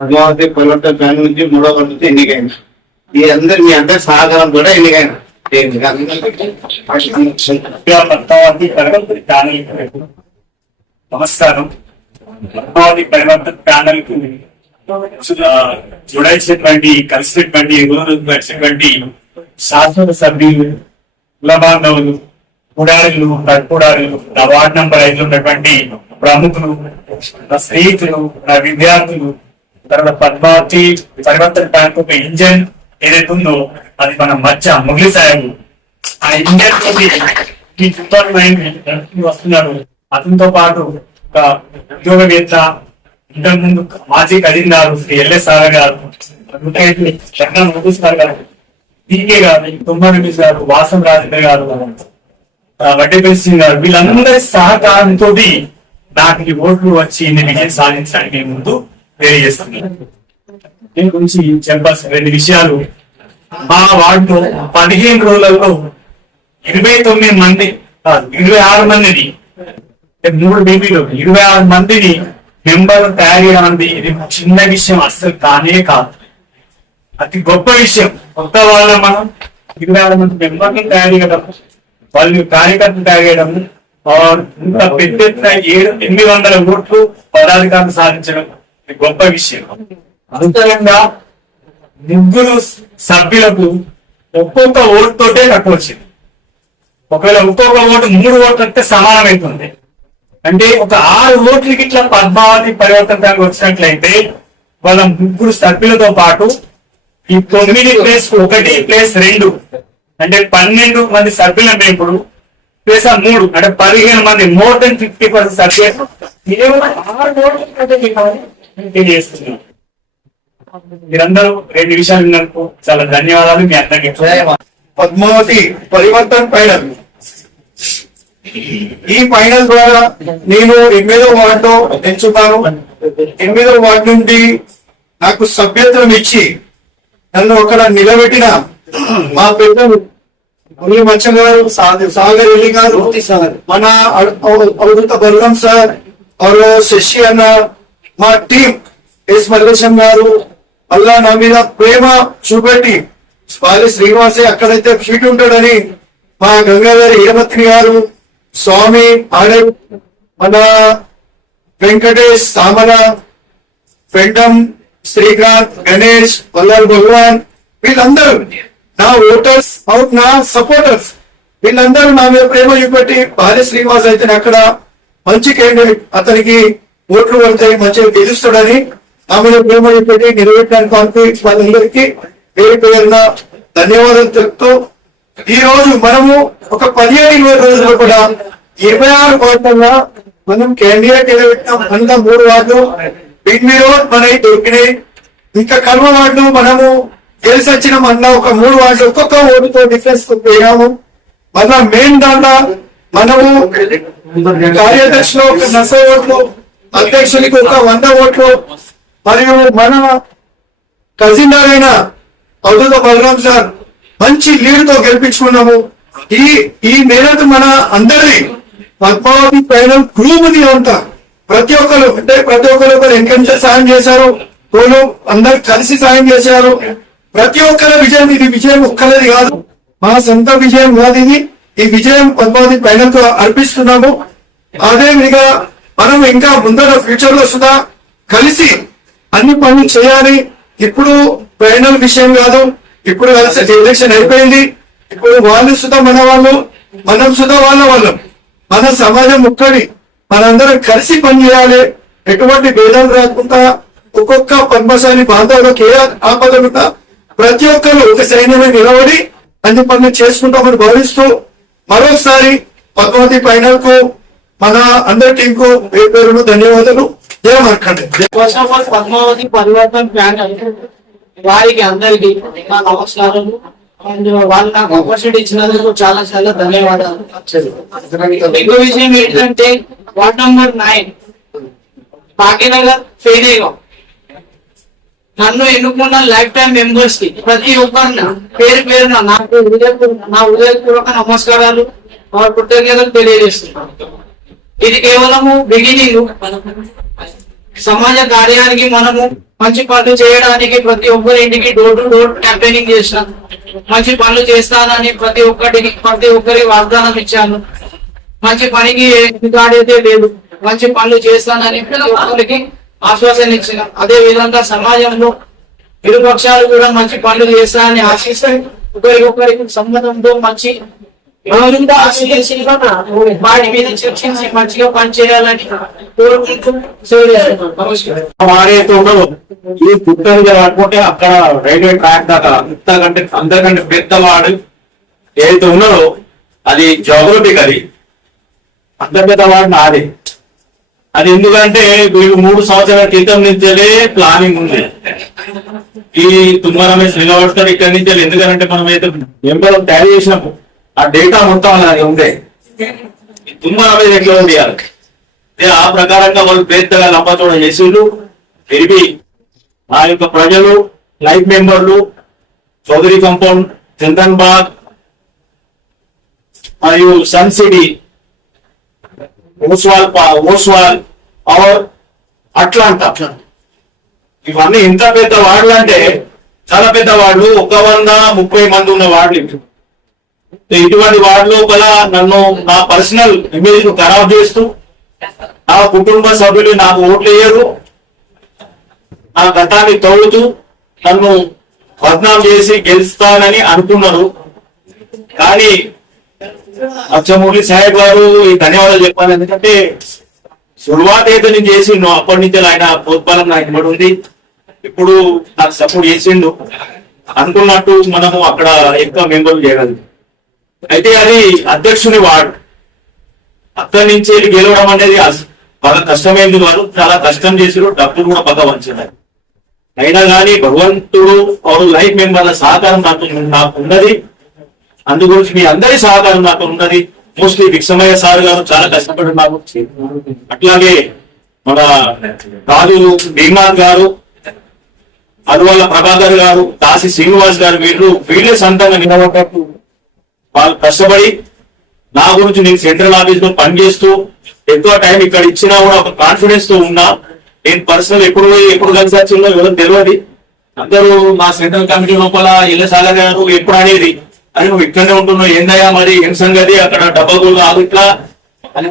పద్మావతి పరివర్తన ప్యాన్ నుంచి 3వ నుంచి ఎన్నికైన మీ అందరి సహకారం కూడా ఎన్నికైన నమస్కారం. పద్మావతి పరివర్తన ప్యానల్ కు కలిసినటువంటి శాసన సభ్యులు, కుల బాంధవులు, కుడారులు, తక్కుడారులు, నా వార్డు నంబర్ 5 ఉన్నటువంటి ప్రముఖులు, నా స్నేహితులు, నా విద్యార్థులు, తర్వాత పద్మావతి పరివర్తన ప్యాన్ ఒక ఇంజన్ ఏదైతే ఉందో అది మన మధ్య ముగిలి సాహెబ్ ఆ ఇంజన్ తోటి వస్తున్నాడు. అతనితో పాటు ఒక ఉద్యోగవేత్త, ఇంతకు ముందు మాజీ కరీందారు శ్రీ ఎల్ఎస్ఆర్ గారు, గారు, డీకే గారు, తుమ్మరెడ్డి గారు, వాసం రాజేంద్ర గారు, వడ్డేపల్లి సింగ్ గారు, వీళ్ళందరి సహకారంతో నాకు ఈ ఓట్లు వచ్చి విజయం సాధించడానికి ముందు తెలియజేస్తున్నాను. దీని గురించి చెప్పాల్సిన 2 విషయాలు. మా వార్డులో 15 రోజులలో 29 మంది 26 మందిని 3 బీబీలో 26 మందిని మెంబర్లు తయారు చేయడం అనేది ఇది చిన్న విషయం అస్సలు కానే కాదు. అతి గొప్ప విషయం. కొత్త వాళ్ళ మనం 26 మంది మెంబర్లు తయారు చేయడం, వాళ్ళు కార్యకర్తలు తయారు చేయడం, ఇంత పెద్ద 800 ఓట్లు పదాధికారులు సాధించడం గొప్ప విషయం. అంతరంగా 3 సభ్యులకు ఒక్కొక్క ఓటుతోటే తక్కువ వచ్చింది. ఒకవేళ ఒక్కొక్క ఓటు 3 ఓట్లు అంటే సమానమవుతుంది. అంటే ఒక 6 ఓట్లకి ఇట్లా పద్మావతి పరివర్తన వచ్చినట్లయితే వాళ్ళ 3 సభ్యులతో పాటు ఈ 9+1+2 అంటే 12 మంది సభ్యులు అంటే ఇప్పుడు ప్లస్ 3 అంటే 15 మంది, మోర్ దెన్ 50% సభ్యులు తెలియజేస్తున్నారు. మీరందరూ 2 విషయాలు విన్నందుకు చాలా ధన్యవాదాలు. మీ అందరికీ పద్మావతి పరివర్తన ఫైనల్. ఈ ఫైనల్ ద్వారా నేను 8వ వార్డులో ఎంచుతాను. 8వ వార్డు నుండి నాకు సభ్యత్వం ఇచ్చి నన్ను అక్కడ నిలబెట్టిన మా పెద్దలు మచ్చ గారు, సాగర్ ఎల్లి గారు, మన అవధూత బలరాం సార్, శశి అన్న, మా టీం ఎస్ మల్లేశం గారు, అల్లా నా మీద ప్రేమ చూపెట్టి స్వామి శ్రీనివాసే అక్కడైతే ఫీట్ ఉంటాడని మా గంగాధరి హీరమత్రి గారు, స్వామి ఆడే, మన వెంకటేష్, సామల, పెండం, శ్రీకాంత్, గణేష్, వల్లాల్ భగవాన్, వీళ్ళందరూ నా ఓటర్స్, నా సపోర్టర్స్, వీళ్ళందరూ నా మీద ప్రేమ చూపెట్టి భార్య శ్రీనివాస్ అయితే అక్కడ మంచి క్యాండిడేట్, అతనికి ఓట్లు పడతాయి, మంచిగా గెలుస్తాడని నా మీద ప్రేమ చూపెట్టి నిలబెట్టడానికి కాన్ఫిడెన్స్ వాళ్ళందరికీ పేరు పేరున ధన్యవాదాలు తెలుపుతూ ఈ రోజు మనము ఒక 15-20 రోజులు కూడా 26 వార్డుల్లో మనం క్యాండిడేట్ నిలబెట్టాం. అంతా 3 వార్డులు బిడ్మీరో మనకి దొరికినాయి. ఇంకా కర్మ వార్డు మనము గెలిచి వచ్చిన మన ఒక 3 వార్డులు ఒక్కొక్క ఓటుతో డిఫరెన్స్ పోయాము. మళ్ళా మెయిన్ దాంట్లో మనము కార్యదర్శిలో ఒక 90 ఓట్లు, అధ్యక్షునికి ఒక 100 ఓట్లు, మరియు మన తహసీల్దార్ అయిన అవధూత బలరాం సార్ మంచి లీడ్ తో గెలిపించుకున్నాము. ఈ మేరకు మన అందరి పద్మావతి ఫైనల్ గ్రూప్ అంతా ప్రతి ఒక్కరు ఎంకంటే సాయం చేశారు. వాళ్ళు అందరు కలిసి సాయం చేశారు. ప్రతి ఒక్కరి విజయం, ఇది విజయం ఒక్కరిది కాదు, మా సొంత విజయం కాదు ఇది. ఈ విజయం పద్మావతి ఫైనల్ కు అర్పిస్తున్నాము. అదే విధంగా మనం ఇంకా ముందర ఫ్యూచర్ లో సుధా కలిసి అన్ని పనులు చేయాలి. ఇప్పుడు ఫైనల్ విషయం కాదు, ఇప్పుడు కలిసి ఎలక్షన్ అయిపోయింది. ఇప్పుడు వాళ్ళు సుధా మన వాళ్ళు, మనం సుధా వాళ్ళ వాళ్ళం. మన సమాజం ఒక్కడి, మనందరం కలిసి పనిచేయాలి. ఎటువంటి భేదాలు రాకుండా ఒక్కొక్క పద్మశాలి బాంధవులకు ఏ ఆపదలున్నా ప్రతి ఒక్కరు ఒక సైన్యమే నిలబడి అన్ని పనులు చేసుకుంటామని భావిస్తూ మరోసారి పద్మావతి ఫైనల్ కు మన అందరి టీం కు పేరు ధన్యవాదాలు. పద్మావతి పరివర్తన ప్లాన్ వారికి అందరికి నా నమస్కారం. అండ్ వాళ్ళు నాకు ఆపర్చునిటీ ఇచ్చినందుకు చాలా చాలా ధన్యవాదాలు. ఇంకో విషయం ఏంటంటే వార్డ్ నంబర్ 9 భాగ్యనగర్ ఫేదేగా నన్ను ఎన్నుకున్న లైఫ్ టైం మెంబర్స్ కి ప్రతి ఒక్కరిని పేరు పేరున నాకు నా హృదయపూర్వక నమస్కారాలు, కృతజ్ఞతలు తెలియజేస్తున్నాను. ఇది కేవలము బిగినింగ్. సమాజ కార్యానికి మనము మంచి పనులు చేయడానికి ప్రతి ఒక్కరి ఇంటికి డోర్ టు డోర్ క్యాంపెయినింగ్ చేసినాను. మంచి పనులు చేస్తానని ప్రతి ఒక్కరి వాగ్దానం ఇచ్చాను. మంచి పనికి కాడైతే లేదు, మంచి పనులు చేస్తానని ప్రతి ఒక్కరికి ఆశ్వాసన ఇచ్చిన. అదే విధంగా సమాజంలో ఇరు పక్షాలు కూడా మంచి పనులు చేస్తానని ఆశిస్తే ఒకరికొకరికి సంబంధంతో మంచి వాటి మీద చర్చించి మంచిగా పనిచేయాలని కోరుకుంటూ నమస్కారం. వాడైతే ఉండదు ఈ పుట్టలు పట్టుకుంటే అక్కడ రైల్వే ట్రాక్ దాకా ఇంతకంటే అందరికంటే పెద్దవాడు ఏదైతే ఉన్నారో అది జోగ్రఫిక్, అది అంత పెద్దవాడు నాది. అది ఎందుకంటే వీళ్ళు 3 సంవత్సరాల క్రితం నుంచే ప్లానింగ్ ఉంది. ఈ తుమ్మ రమేష్ నిలబడతారు ఇక్కడి నుంచి. ఎందుకంటే మనం అయితే ఎంబలం తయారు చేసినాము, ఆ డేటా మొత్తం అది ఉండే తుమ్మ రమేష్ ఎట్లా ఉంది ఆ ప్రకారంగా వాళ్ళు పెద్దగా లంబచోడ చేసిండ్రు. తిరిగి ఆ యొక్క ప్రజలు, లైఫ్ మెంబర్లు, చౌదరి కంపౌండ్, చందన్ బాగ్ మరియు Sun City, Oswal or Atlanta, ఇవన్నీ ఇంత పెద్ద వార్డులు అంటే చాలా పెద్ద వార్డులు. 130 మంది ఉన్న వార్డులు. ఇటువంటి వార్డు లోపల నన్ను నా పర్సనల్ ఇమేజ్ ను ఖరాబ్ చేస్తూ నా కుటుంబ సభ్యులు నాకు ఓట్లు వేయరు, నా గతాన్ని తవ్వుతూ నన్ను బద్నాం చేసి గెలుస్తానని అనుకున్నారు. కానీ అచ్చమూర్తి సాహెబ్ గారు ఈ ధన్యవాదాలు చెప్పాలి. ఎందుకంటే శురువాత్ అయితే నేను చేసిండు, అప్పటి నుంచి ఆయన ప్రోత్సాహం నాకు ఇవ్వడం ఉంది. ఇప్పుడు నాకు సపోర్ట్ చేసిండు. అనుకున్నట్టు మనము అక్కడ ఎక్కువ మెంబర్లు చేయగలదు. అయితే అది అధ్యక్షుని వార్డు, అక్కడి నుంచి గెలవడం అనేది బాగా కష్టమైంది. వారు చాలా కష్టం చేసారు, డబ్బులు కూడా బాగా వంచారు. అయినా కానీ భగవంతుడు వారు లైఫ్ మెంబర్ల సహకారం నాకు ఉన్నది. అందు గురించి మీ అందరి సహకారం నాకు ఉన్నది. మోస్ట్లీ విక్సమయ్య సార్ గారు చాలా కష్టపడి నాకు, అట్లాగే మన రాజు భీమాన్ గారు, అదువల్ల ప్రభాకర్ గారు, దాసి శ్రీనివాస్ గారు, వీళ్ళే సొంతంగా నిలబడ్డట్టు వాళ్ళు కష్టపడి నా గురించి నేను సెంట్రల్ ఆఫీస్ లో పనిచేస్తూ ఎక్కువ టైం ఇక్కడ ఇచ్చినా కూడా ఒక కాన్ఫిడెన్స్ తో ఉన్నా. నేను పర్సనల్ ఎప్పుడు కలిసి వచ్చిందో ఎవరికి తెలియదు. అందరూ మా సెంట్రల్ కమిటీ లోపల ఇళ్ళసాగర్ గారు ఎప్పుడు అనేది అని నువ్వు ఇక్కడనే ఉంటున్నావు, ఏందయ్యా మరి ఏం సంగతి అక్కడ డబ్బులు ఇట్లా అని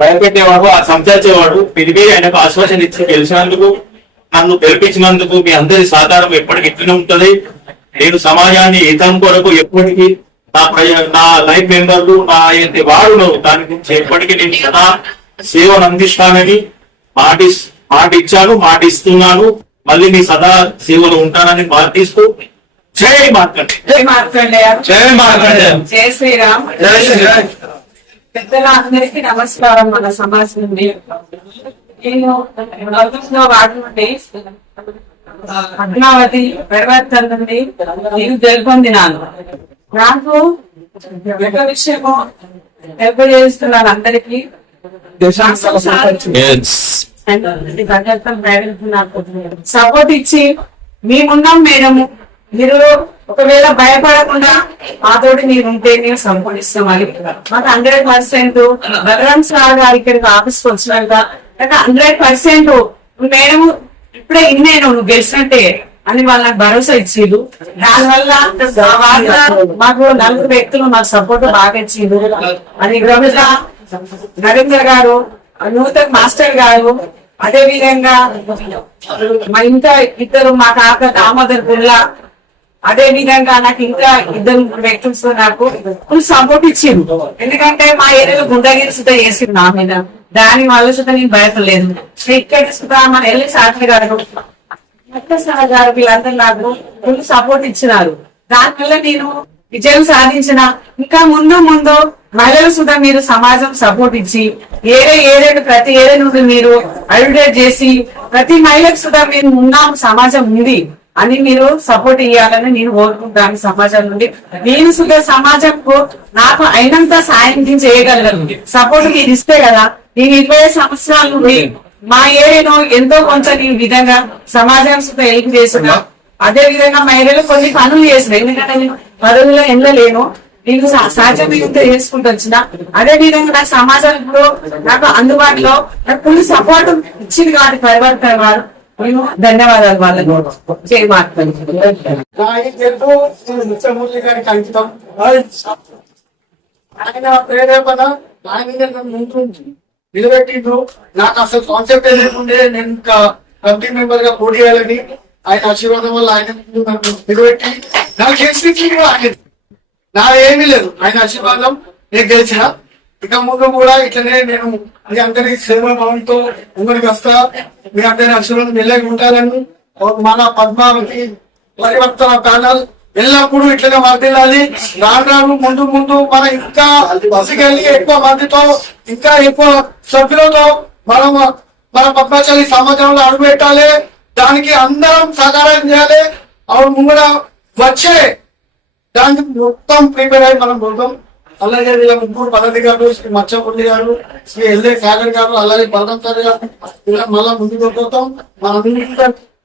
భయపెట్టేవాడు, ఆ సంచార్చేవాడు. తిరిగి ఆయనకు ఆశ్వాసన ఇచ్చి గెలిచినందుకు, నన్ను గెలిపించినందుకు మీ అందరి సహకారం ఎప్పటికి ఇట్లనే ఉంటది. నేను సమాజాన్ని హితం కొరకు ఎప్పటికీ నా లైఫ్ మెంబర్లు నా ఏంటి వాడు దాని గురించి ఎప్పటికీ నేను సదా సేవను అందిస్తానని మాట ఇచ్చాను, మాట ఇస్తున్నాను. మళ్ళీ మీ సదా సేవలు ఉంటానని మాటిస్తూ జై మార్కండే. జై మార్కండేయ. జై మార్కండే. జై శ్రీరామ్. జై శ్రీరామ్. పెద్దలందరికీ నమస్కారం. మన సమాజం నుండి నేను వార్డు నుండి పద్మావతి పరివర్తన నుండి నేను గెలుపొందినాను. నాకు ఒక విషయము తెలియజేస్తున్నాను అందరికీ. సపోర్ట్ ఇచ్చి మేమున్నాం మేడము, మీరు ఒకవేళ భయపడకుండా మాతోటి మీరు ఉంటే మేము సంపూర్ణిస్తామని మాకు 100% బలరాం సార్ గారు ఇక్కడికి ఆఫీస్కి వచ్చినాక 100% మేడం ఇప్పుడే ఇన్నేను నువ్వు గెలిచినట్టే అని వాళ్ళకి భరోసా ఇచ్చిండు. దానివల్ల మాకు 4 వ్యక్తులు మాకు సపోర్ట్ బాగా ఇచ్చిండు. అని రవిజ నరేంద్ర గారు, నూతన్ మాస్టర్ గారు, అదే విధంగా మా ఇంకా ఇద్దరు మా కాక దామోదర్ పుల్లా, అదే విధంగా నాకు ఇంకా 2 వ్యక్తులతో నాకు ఫుల్ సపోర్ట్ ఇచ్చిండు. ఎందుకంటే మా ఏరియాలో గుండగిరి సుధా వేసిండు నా మీద, దాని వల్ల సుధా నేను భయపడలేదు. ఇక్కడ సుధా మన ఎల్లి సాగర్ గారు, సాగర్ గారు వీళ్ళందరూ నాకు ఫుల్ సపోర్ట్ ఇచ్చినారు. దానివల్ల నేను విజయం సాధించిన. ఇంకా ముందు మహిళలు సుధా మీరు సమాజం సపోర్ట్ ఇచ్చి ఏరేడు ప్రతి ఏరియా నుండి మీరు అడ్వర్టైజ్ చేసి ప్రతి మహిళకు సుధా మీరు ఉన్నాం, సమాజం ఉంది అని మీరు సపోర్ట్ ఇవ్వాలని నేను కోరుకుంటాను. సమాజం నుండి నేను సుధా సమాజంకు నాకు అయినంత సాయం చేయగలను. సపోర్ట్ మీరు ఇస్తే కదా నేను 20 సంవత్సరాల నుండి మా ఏరియాలో ఎంతో కొంచెం ఈ విధంగా సమాజం సుధా హెల్ప్ చేస్తున్నా. అదే విధంగా మహిళలు కొన్ని పనులు చేసిన, ఎందుకంటే నేను పదవుల్లో ఎండలేను, నేను సాధ్యమైనంత చేసుకుంటూ వచ్చిన. అదే విధంగా నాకు సమాజంలో నాకు అందుబాటులో నాకు ఫుల్ సపోర్ట్ ఇచ్చింది కాబట్టి పరివర్తన వారు ధన్యవాదాలు వాళ్ళకు చేరి మాట్లాడుతున్నాను. నా ఈ తెలుగు ముఖ్యమంత్రి గారికి అంకితం. ఆయన ప్రేరేపణ ఆయన నన్ను ముందు నిలబెట్టిండు. నాకు అసలు కాన్సెప్ట్ లేకుండే నేను ఇంకా కమిటీ మెంబర్ గా పోటీ చేయాలని ఆయన ఆశీర్వాదం వల్ల ఆయన ముందు నన్ను నిలబెట్టి నాకు గెలిచింది ఆయన. నా ఏమీ లేదు, ఆయన ఆశీర్వాదం నేను గెలిచిన. ఇక ముందు కూడా ఇట్లనే నేను మీ అందరికి సేవా భావంతో ముందుకు వస్తా. మీ అందరి ఆశీర్వాదం వెళ్ళకి ఉంటారని మన పద్మావతి పరివర్తన ప్యానల్ ఎల్లప్పుడూ ఇట్లనే వర్దిల్లాలి. రాను ముందు ముందు మన ఇంకా బస్సుకెళ్ళి ఎక్కువ మందితో ఇంకా ఎక్కువ సభ్యులతో మనం మన పద్మాచారి సమాజంలో అడుగుపెట్టాలి. దానికి అందరం సహకారం చేయాలి. అవి ముంగడ వచ్చే దానికి మొత్తం ప్రిపేర్ అయ్యి మనం పోతాం. అలాగే వీళ్ళ ముగ్గురు పదవి గారు, శ్రీ మచ్చపల్లి గారు, శ్రీ ఎల్ఏ సాగర్ గారు, అలాగే బలరాం సార్ గారు ఇలా మళ్ళా ముందుకు పోతాం. మన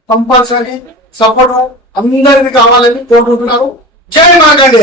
కంపల్సరీ సపోర్ట్ అందరికి కావాలని కోరుకుంటున్నారు. జై మాకండి.